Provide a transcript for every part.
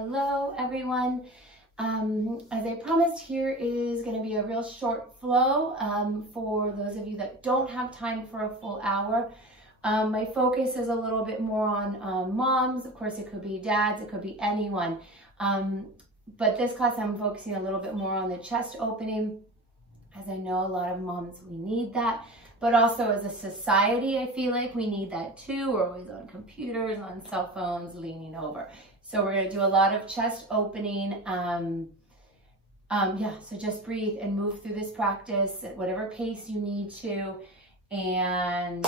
Hello everyone. As I promised, here is going to be a real short flow for those of you that don't have time for a full hour. My focus is a little bit more on moms. Of course, it could be dads, it could be anyone. But this class, I'm focusing a little bit more on the chest opening, as I know a lot of moms, we need that. But also as a society, I feel like we need that too. We're always on computers, on cell phones, leaning over. So we're going to do a lot of chest opening. So just breathe and move through this practice at whatever pace you need to. And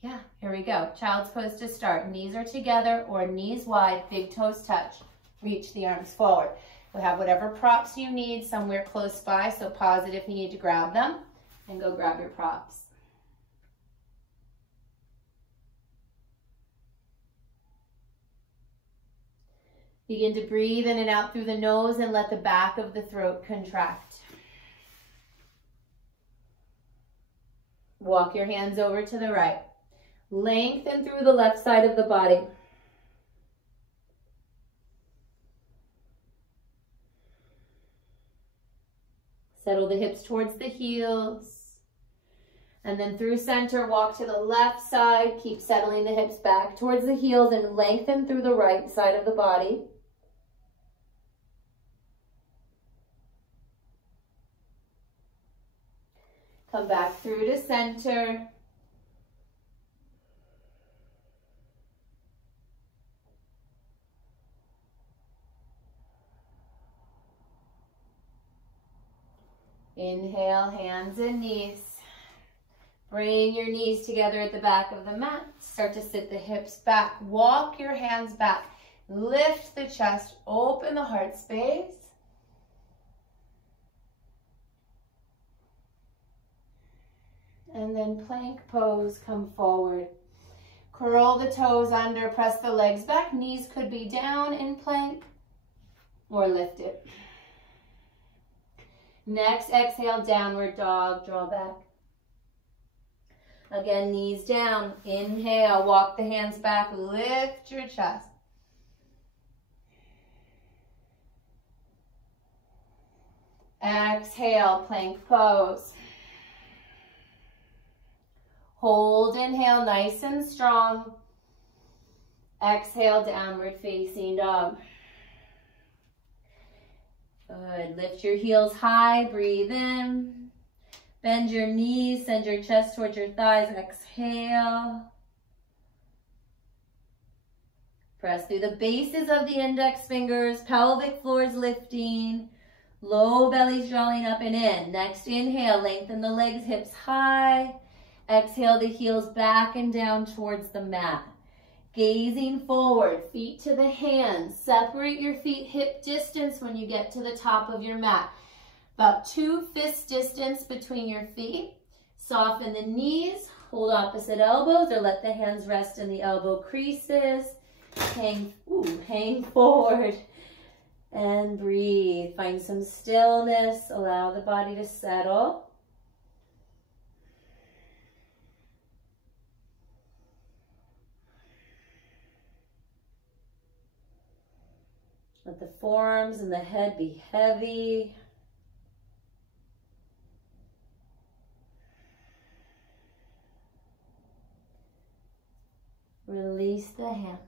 yeah, here we go. Child's pose to start. Knees are together or knees wide, big toes touch. Reach the arms forward. You'll have whatever props you need somewhere close by, so pause it if you need to grab them and go grab your props. Begin to breathe in and out through the nose and let the back of the throat contract. Walk your hands over to the right. Lengthen through the left side of the body. Settle the hips towards the heels. And then through center, walk to the left side. Keep settling the hips back towards the heels and lengthen through the right side of the body. Come back through to center. Inhale, hands and knees. Bring your knees together at the back of the mat. Start to sit the hips back. Walk your hands back. Lift the chest. Open the heart space. And then plank pose, come forward. Curl the toes under, press the legs back. Knees could be down in plank or lift it. Next, exhale, downward dog, draw back. Again, knees down. Inhale, walk the hands back, lift your chest. Exhale, plank pose. Hold, inhale, nice and strong. Exhale, downward facing dog. Good, lift your heels high, breathe in. Bend your knees, send your chest towards your thighs, exhale. Press through the bases of the index fingers, pelvic floors lifting, low bellies drawing up and in. Next inhale, lengthen the legs, hips high. Exhale the heels back and down towards the mat. Gazing forward, feet to the hands. Separate your feet hip distance when you get to the top of your mat. About 2 fist distance between your feet. Soften the knees, hold opposite elbows or let the hands rest in the elbow creases. Hang forward and breathe. Find some stillness, allow the body to settle. Let the forearms and the head be heavy. Release the hands.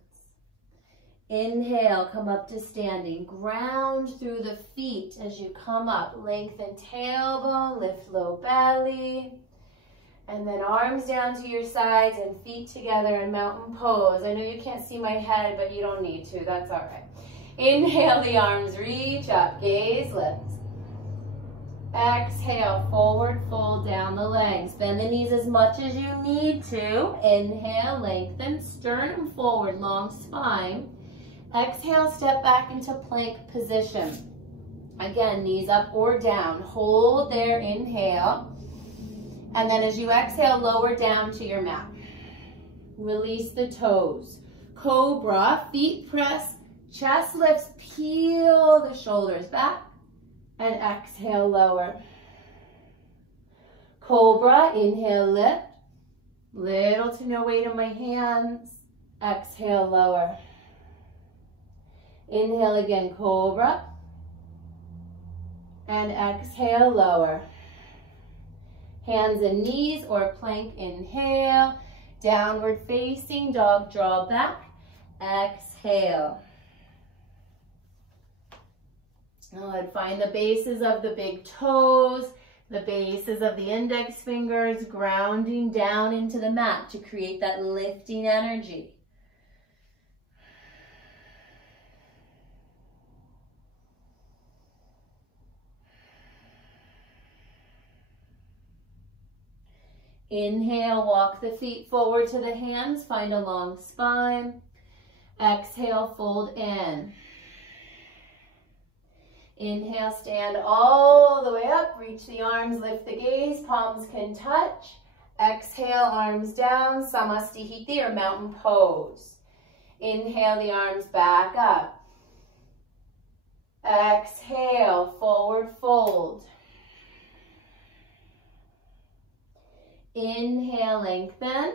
Inhale, come up to standing. Ground through the feet as you come up. Lengthen tailbone, lift low belly. And then arms down to your sides and feet together in mountain pose. I know you can't see my head, but you don't need to. That's all right. Inhale, the arms reach up, gaze lifts. Exhale, forward fold down the legs. Bend the knees as much as you need to. Inhale, lengthen, sternum forward, long spine. Exhale, step back into plank position. Again, knees up or down. Hold there, inhale. And then as you exhale, lower down to your mat. Release the toes. Cobra, feet press. Chest lifts, peel the shoulders back, and exhale, lower. Cobra, inhale, lift. Little to no weight in my hands. Exhale, lower. Inhale again, cobra. And exhale, lower. Hands and knees or plank, inhale. Downward facing dog, draw back. Exhale. Good. Find the bases of the big toes, the bases of the index fingers, grounding down into the mat to create that lifting energy. Inhale, walk the feet forward to the hands, find a long spine. Exhale, fold in. Inhale, stand all the way up, reach the arms, lift the gaze, palms can touch. Exhale, arms down, Samastihiti or mountain pose. Inhale, the arms back up. Exhale, forward fold. Inhale, lengthen,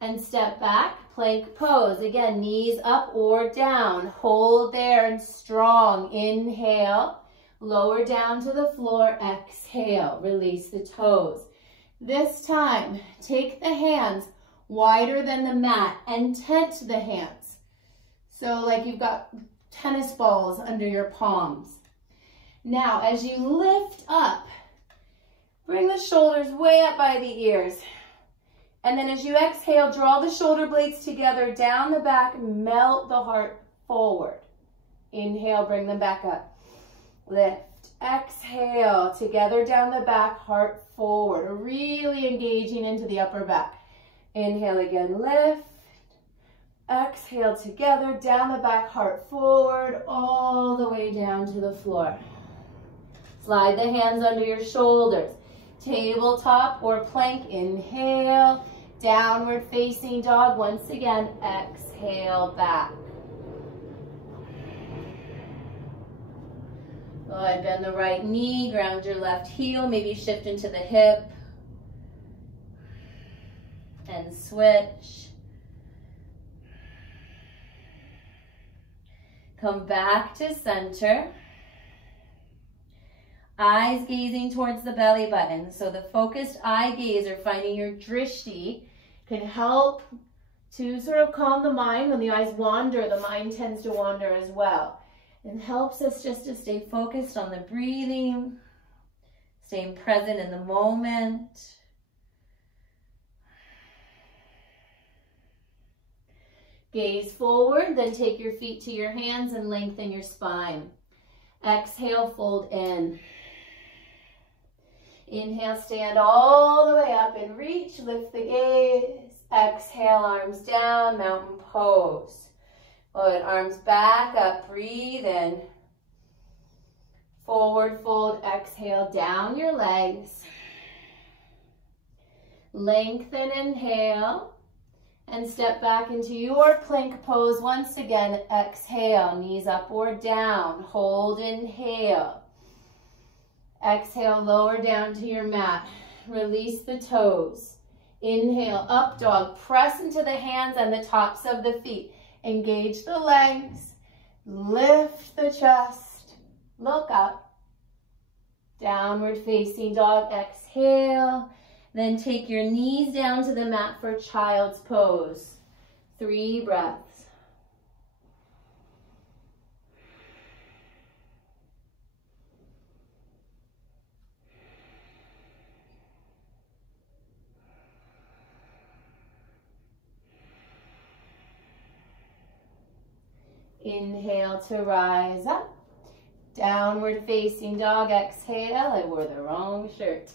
and step back, plank pose. Again, knees up or down. Hold there and strong. Inhale, lower down to the floor. Exhale, release the toes. This time, take the hands wider than the mat and tent the hands. So like you've got tennis balls under your palms. Now, as you lift up, bring the shoulders way up by the ears. And then as you exhale, draw the shoulder blades together, down the back, melt the heart forward. Inhale, bring them back up. Lift. Exhale, together down the back, heart forward. Really engaging into the upper back. Inhale again, lift. Exhale, together, down the back, heart forward, all the way down to the floor. Slide the hands under your shoulders. Tabletop or plank, inhale. Downward facing dog, once again, exhale back. Good, bend the right knee, ground your left heel, maybe shift into the hip. And switch. Come back to center. Eyes gazing towards the belly button. So the focused eye gaze or finding your drishti can help to sort of calm the mind. When the eyes wander, the mind tends to wander as well. It helps us just to stay focused on the breathing, staying present in the moment. Gaze forward, then take your feet to your hands and lengthen your spine. Exhale, fold in. Inhale, stand all the way up and reach, lift the gaze. Exhale, arms down, mountain pose. Good, arms back up, breathe in. Forward fold, exhale, down your legs. Lengthen, inhale. And step back into your plank pose. Once again, exhale, knees up or down. Hold, inhale. Exhale, lower down to your mat. Release the toes. Inhale, up dog. Press into the hands and the tops of the feet. Engage the legs. Lift the chest. Look up. Downward facing dog. Exhale. Then take your knees down to the mat for child's pose. 3 breaths. Inhale to rise up. Downward facing dog. Exhale. I wore the wrong shirt.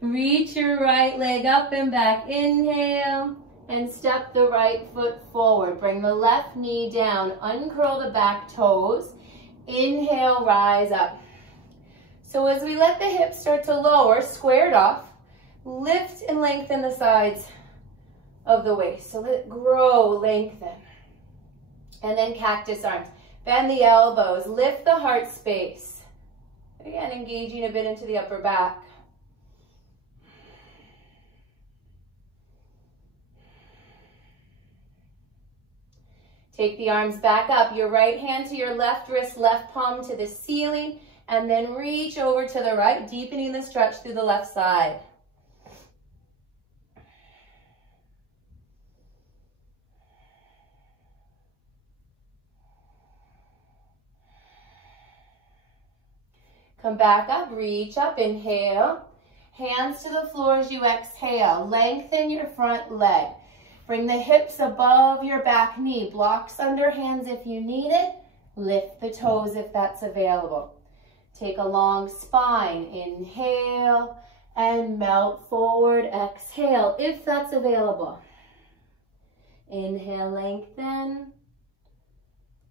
Reach your right leg up and back. Inhale. And step the right foot forward. Bring the left knee down. Uncurl the back toes. Inhale, rise up. So as we let the hips start to lower, squared off, lift and lengthen the sides of the waist. So let it grow, lengthen. And then cactus arms. Bend the elbows. Lift the heart space. Again, engaging a bit into the upper back. Take the arms back up. Your right hand to your left wrist, left palm to the ceiling, and then reach over to the right, deepening the stretch through the left side. Come back up, reach up, inhale. Hands to the floor as you exhale. Lengthen your front leg. Bring the hips above your back knee. Blocks under hands if you need it. Lift the toes if that's available. Take a long spine. Inhale and melt forward. Exhale if that's available. Inhale, lengthen.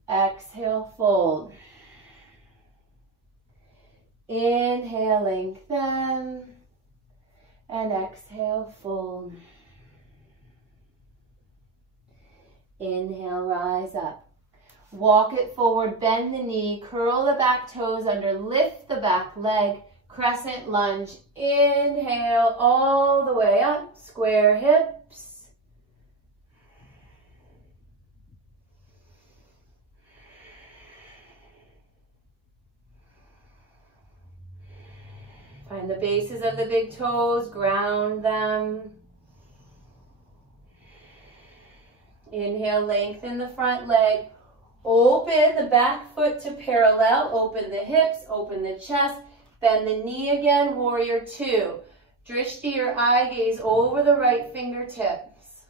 Exhale, fold. Inhale, lengthen. And exhale, fold. Inhale, rise up. Walk it forward, bend the knee, curl the back toes under, lift the back leg, crescent lunge. Inhale all the way up, square hips. Find the bases of the big toes, ground them. Inhale, lengthen the front leg. Open the back foot to parallel. Open the hips, open the chest. Bend the knee again, warrior two. Drishti, your eye gaze over the right fingertips.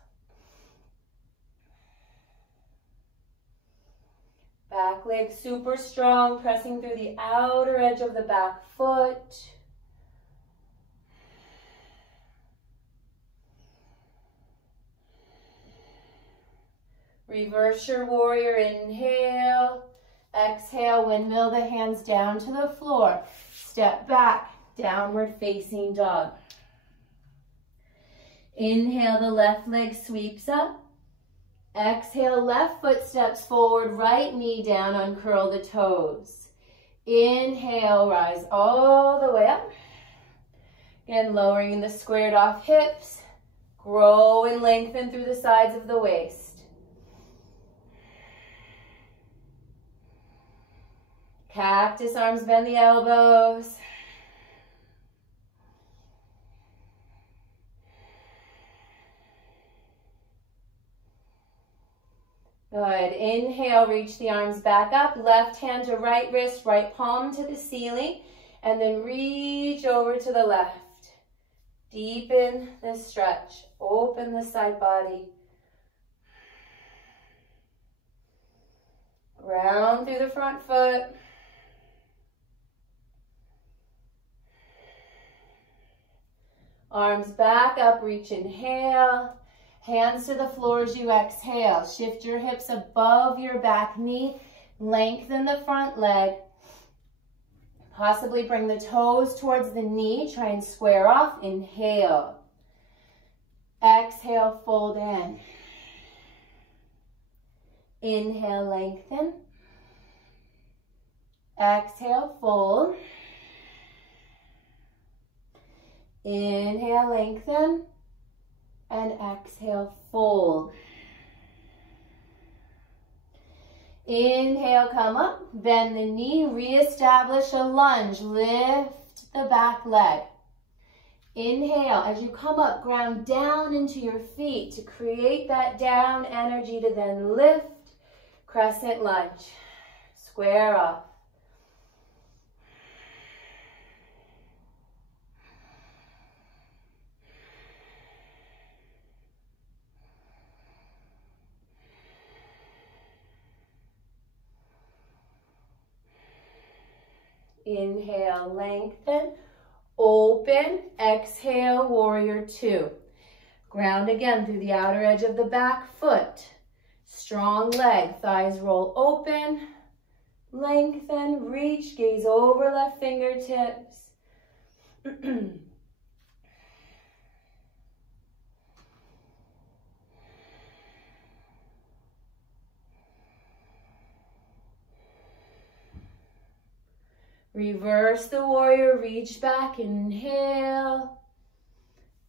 Back leg super strong, pressing through the outer edge of the back foot. Reverse your warrior, inhale, exhale, windmill the hands down to the floor. Step back, downward facing dog. Inhale, the left leg sweeps up. Exhale, left foot steps forward, right knee down, uncurl the toes. Inhale, rise all the way up. Again, lowering the squared off hips. Grow and lengthen through the sides of the waist. Cactus arms, bend the elbows. Good. Inhale, reach the arms back up. Left hand to right wrist, right palm to the ceiling. And then reach over to the left. Deepen the stretch. Open the side body. Ground through the front foot. Arms back up, reach, inhale. Hands to the floor as you exhale. Shift your hips above your back knee. Lengthen the front leg. Possibly bring the toes towards the knee. Try and square off. Inhale. Exhale, fold in. Inhale, lengthen. Exhale, fold. Inhale, lengthen. And exhale, fold. Inhale, come up, bend the knee, reestablish a lunge, lift the back leg. Inhale, as you come up, ground down into your feet to create that down energy to then lift, crescent lunge, square off. Inhale, lengthen, open, exhale, warrior two. Ground again through the outer edge of the back foot. Strong leg, thighs roll open, lengthen, reach, gaze over left fingertips. Reverse the warrior, reach back, inhale.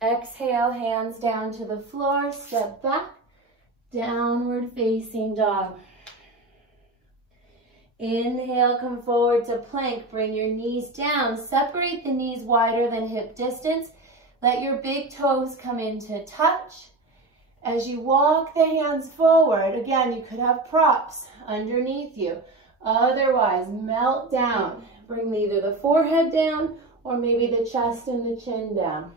Exhale, hands down to the floor, step back. Downward facing dog. Inhale, come forward to plank. Bring your knees down. Separate the knees wider than hip distance. Let your big toes come into touch. As you walk the hands forward, again, you could have props underneath you. Otherwise, melt down. Bring either the forehead down or maybe the chest and the chin down.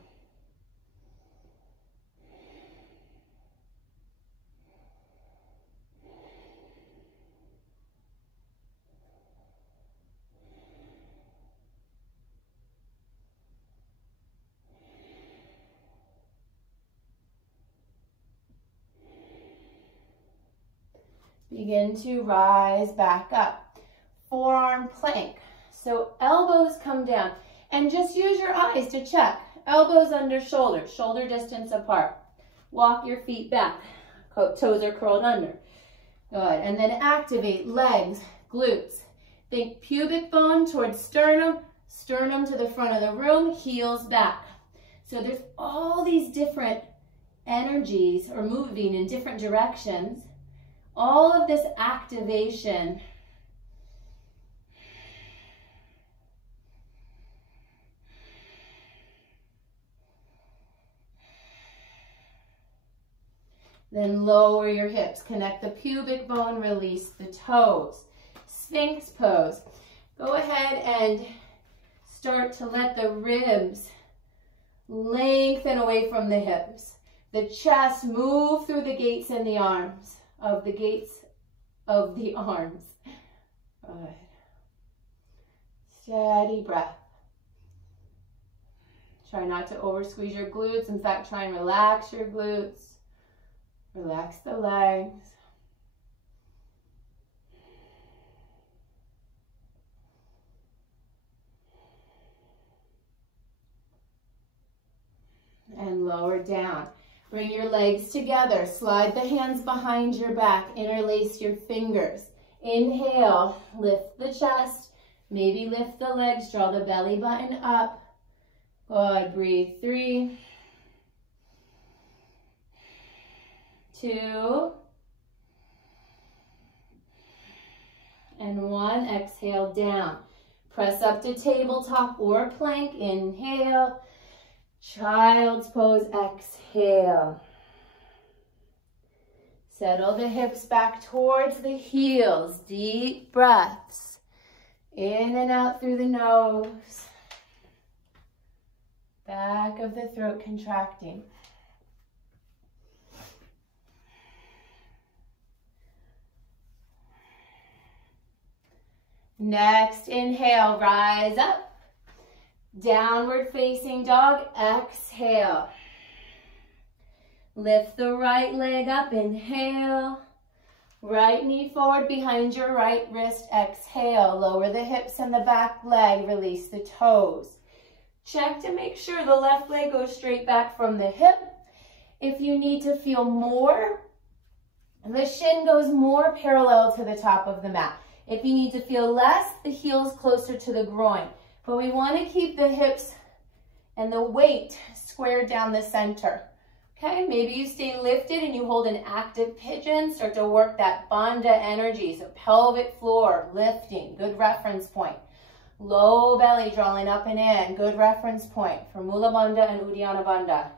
Begin to rise back up. Forearm plank. So elbows come down. And just use your eyes to check. Elbows under shoulders, shoulder distance apart. Walk your feet back. Toes are curled under. Good. And then activate legs, glutes. Think pubic bone towards sternum, sternum to the front of the room, heels back. So there's all these different energies or moving in different directions. All of this activation then lower your hips, connect the pubic bone, release the toes. Sphinx pose. Go ahead and start to let the ribs lengthen away from the hips. The chest move through the gates in the arms. Of the gates of the arms. Good. Steady breath. Try not to over squeeze your glutes. In fact, try and relax your glutes. Relax the legs. And lower down. Bring your legs together. Slide the hands behind your back. Interlace your fingers. Inhale, lift the chest. Maybe lift the legs. Draw the belly button up. Good. Breathe. 3, 2, and 1. Exhale down. Press up to tabletop or plank. Inhale. Child's pose, exhale. Settle the hips back towards the heels. Deep breaths. In and out through the nose. Back of the throat contracting. Next, inhale, rise up. Downward facing dog, exhale. Lift the right leg up, inhale. Right knee forward behind your right wrist, exhale. Lower the hips and the back leg, release the toes. Check to make sure the left leg goes straight back from the hip. If you need to feel more, the shin goes more parallel to the top of the mat. If you need to feel less, the heel's closer to the groin. But we want to keep the hips and the weight squared down the center. Okay, maybe you stay lifted and you hold an active pigeon. Start to work that bandha energy. So pelvic floor, lifting, good reference point. Low belly drawing up and in, good reference point for Mula Bandha and Uddiyana Bandha,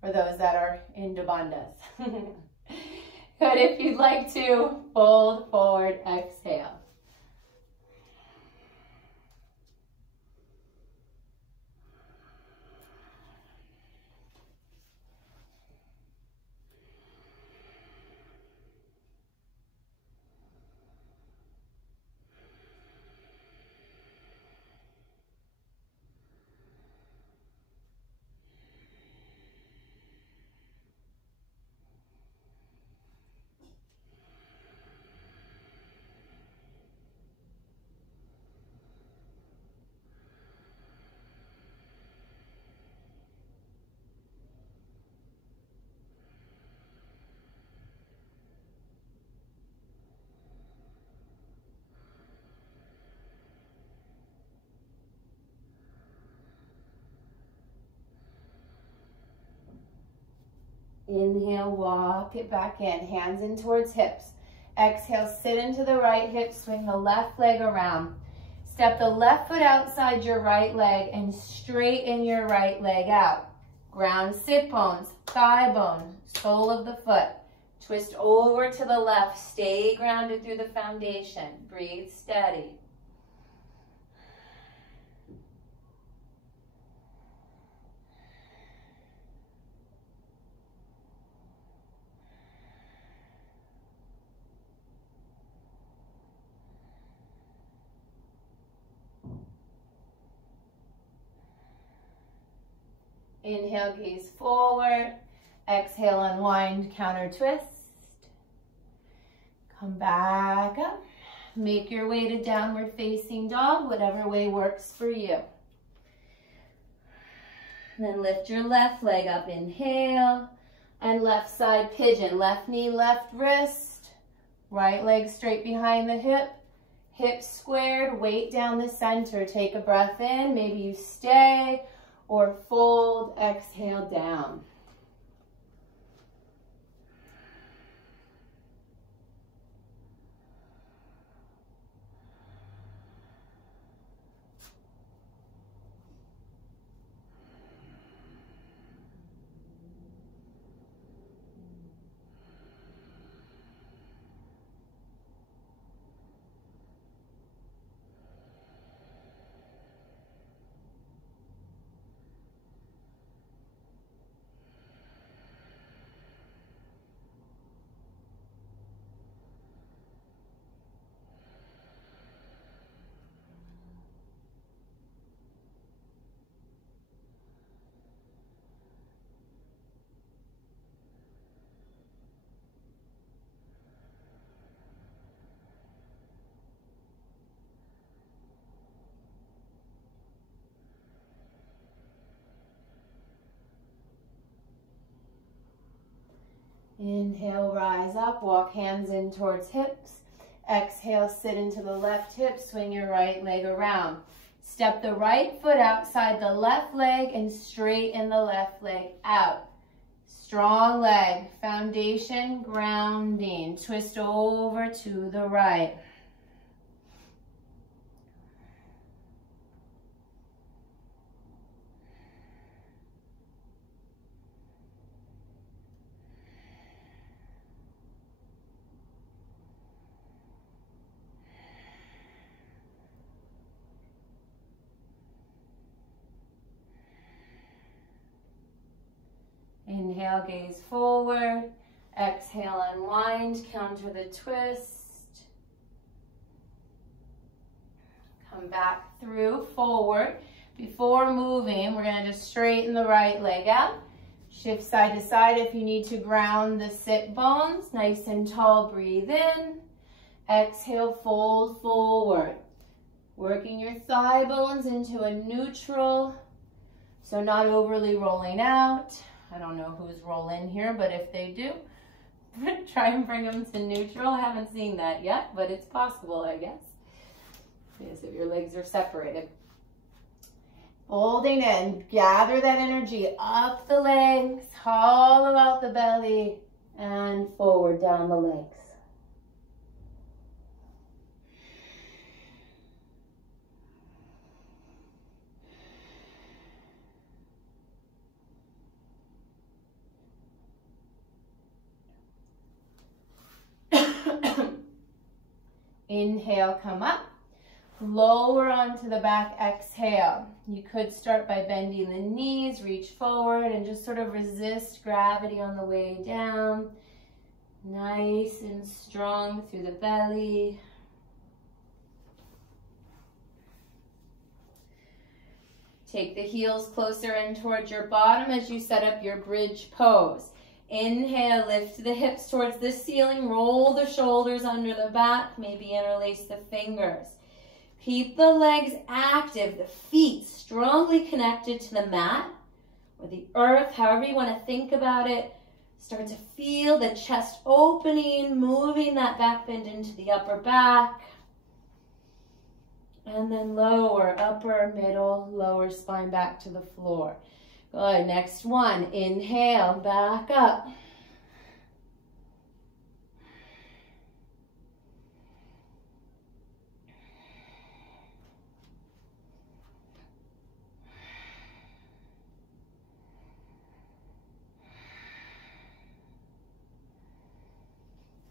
for those that are into bandhas. Good, if you'd like to, fold forward, exhale. Inhale, walk it back in. Hands in towards hips. Exhale, sit into the right hip, swing the left leg around. Step the left foot outside your right leg and straighten your right leg out. Ground sit bones, thigh bone, sole of the foot. Twist over to the left. Stay grounded through the foundation. Breathe steady. Inhale, gaze forward. Exhale, unwind, counter twist. Come back up. Make your way to downward facing dog, whatever way works for you. Then lift your left leg up, inhale, and left side pigeon. Left knee, left wrist, right leg straight behind the hip, hips squared, weight down the center. Take a breath in, maybe you stay or fold, exhale down. Inhale, rise up, walk hands in towards hips. Exhale, sit into the left hip, swing your right leg around. Step the right foot outside the left leg and straighten the left leg out. Strong leg, foundation, grounding. Twist over to the right. Inhale, gaze forward. Exhale, unwind, counter the twist. Come back through, forward. Before moving, we're gonna just straighten the right leg out. Shift side to side if you need to ground the sit bones. Nice and tall, breathe in. Exhale, fold forward. Working your thigh bones into a neutral, so not overly rolling out. I don't know who's rolling here, but if they do, try and bring them to neutral. I haven't seen that yet, but it's possible, I guess. Yes, if your legs are separated. Folding in, gather that energy up the legs, hollow out the belly, and forward down the legs. Inhale, come up. Lower onto the back, exhale. You could start by bending the knees, reach forward, and just sort of resist gravity on the way down. Nice and strong through the belly. Take the heels closer in towards your bottom as you set up your bridge pose. Inhale, lift the hips towards the ceiling, roll the shoulders under the back, maybe interlace the fingers. Keep the legs active, the feet strongly connected to the mat or the earth, however you want to think about it. Start to feel the chest opening, moving that back bend into the upper back. And then lower, upper, middle, lower spine back to the floor. Good, next one, inhale, back up.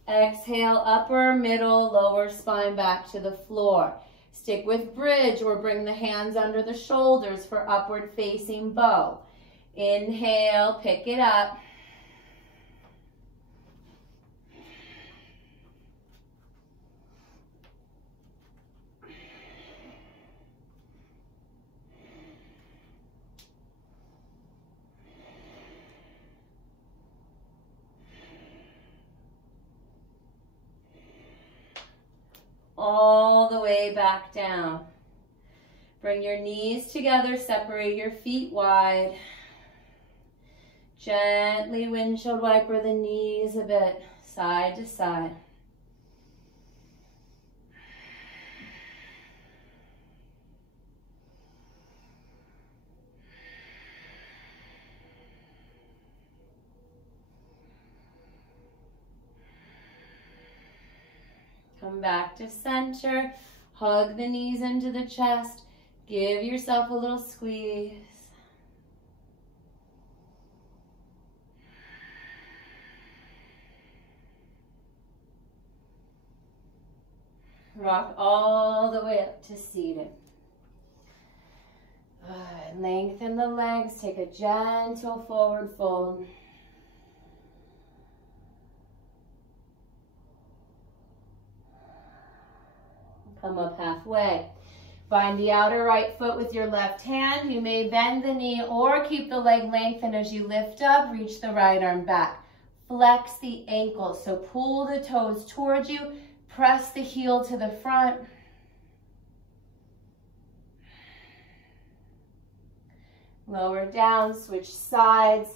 Exhale, upper, middle, lower spine back to the floor. Stick with bridge or bring the hands under the shoulders for upward facing bow. Inhale, pick it up. All the way back down. Bring your knees together, separate your feet wide. Gently windshield wiper the knees a bit, side to side. Come back to center, hug the knees into the chest, give yourself a little squeeze. Rock all the way up to seated. Good. Lengthen the legs, take a gentle forward fold. Come up halfway. Find the outer right foot with your left hand. You may bend the knee or keep the leg lengthened as you lift up. Reach the right arm back. Flex the ankles. So pull the toes towards you. Press the heel to the front. Lower down, switch sides.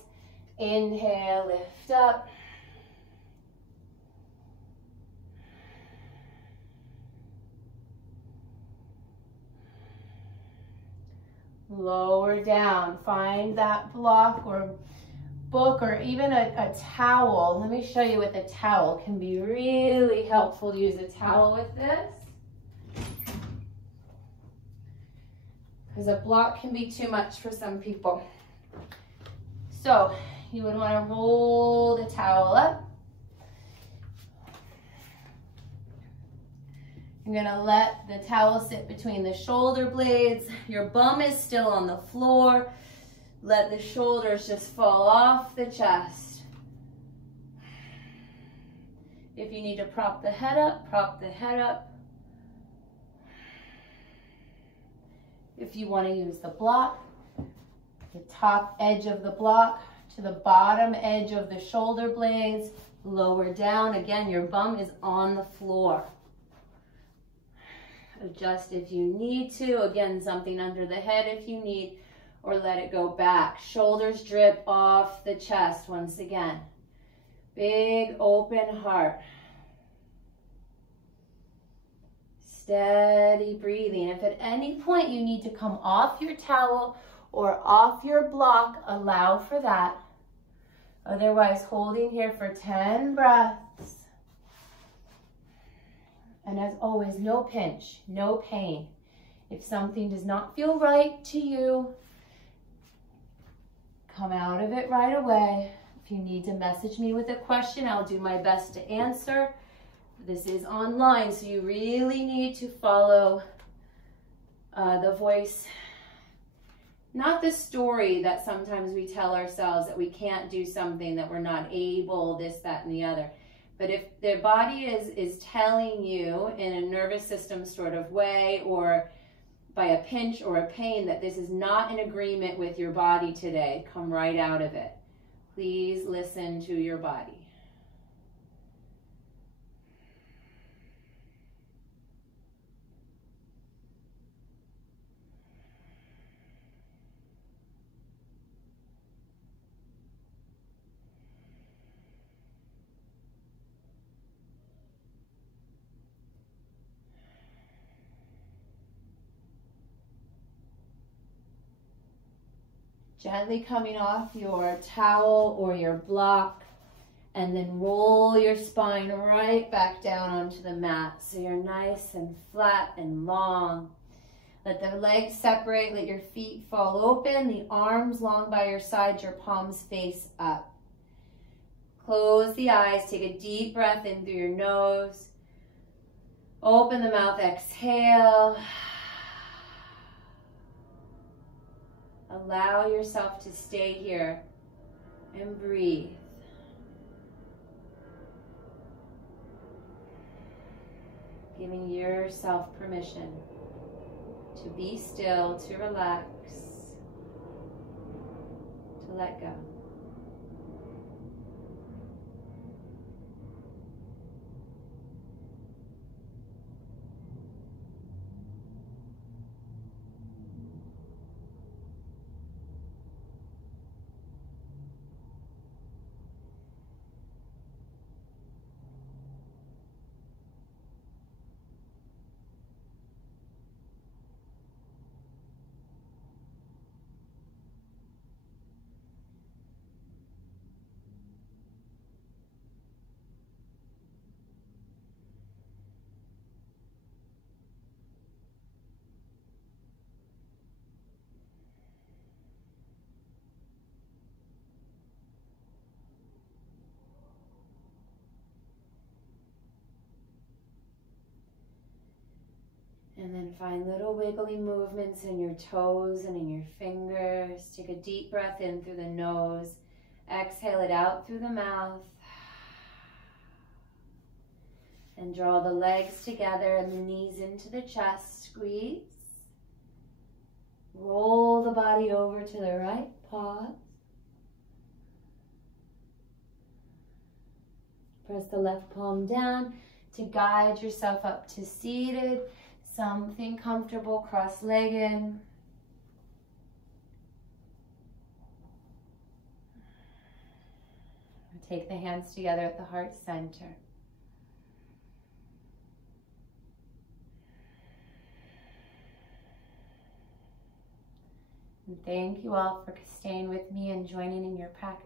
Inhale, lift up. Lower down. Find that block or book or even a towel. Let me show you with a towel. It can be really helpful to use a towel with this, because a block can be too much for some people. So you would want to roll the towel up. I'm going to let the towel sit between the shoulder blades. Your bum is still on the floor. Let the shoulders just fall off the chest. If you need to prop the head up, prop the head up. If you want to use the block, the top edge of the block to the bottom edge of the shoulder blades, lower down. Again, your bum is on the floor. Adjust if you need to. Again, something under the head if you need, or let it go back. Shoulders drip off the chest once again. Big open heart. Steady breathing. If at any point you need to come off your towel or off your block, allow for that. Otherwise, holding here for 10 breaths. And as always, no pinch, no pain. If something does not feel right to you, come out of it right away. If you need to message me with a question, I'll do my best to answer. This is online, so you really need to follow the voice, not the story that sometimes we tell ourselves that we can't do something, that we're not able, this, that, and the other. But if the body is telling you in a nervous system sort of way, or by a pinch or a pain, that this is not in agreement with your body today, come right out of it. Please listen to your body. Gently coming off your towel or your block, and then roll your spine right back down onto the mat so you're nice and flat and long. Let the legs separate, let your feet fall open, the arms long by your side, your palms face up. Close the eyes, take a deep breath in through your nose. Open the mouth, exhale. Allow yourself to stay here and breathe. Giving yourself permission to be still, to relax, to let go. And then find little wiggly movements in your toes and in your fingers. Take a deep breath in through the nose. Exhale it out through the mouth. And draw the legs together and the knees into the chest. Squeeze. Roll the body over to the right. Pause. Press the left palm down to guide yourself up to seated. Something comfortable, cross-legged. Take the hands together at the heart center. And thank you all for staying with me and joining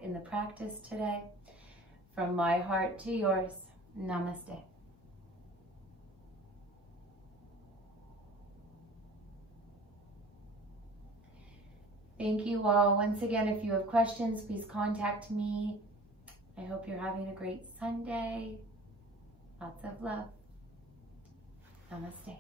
in the practice today. From my heart to yours, namaste. Thank you all. Once again, if you have questions, please contact me. I hope you're having a great Sunday. Lots of love. Namaste.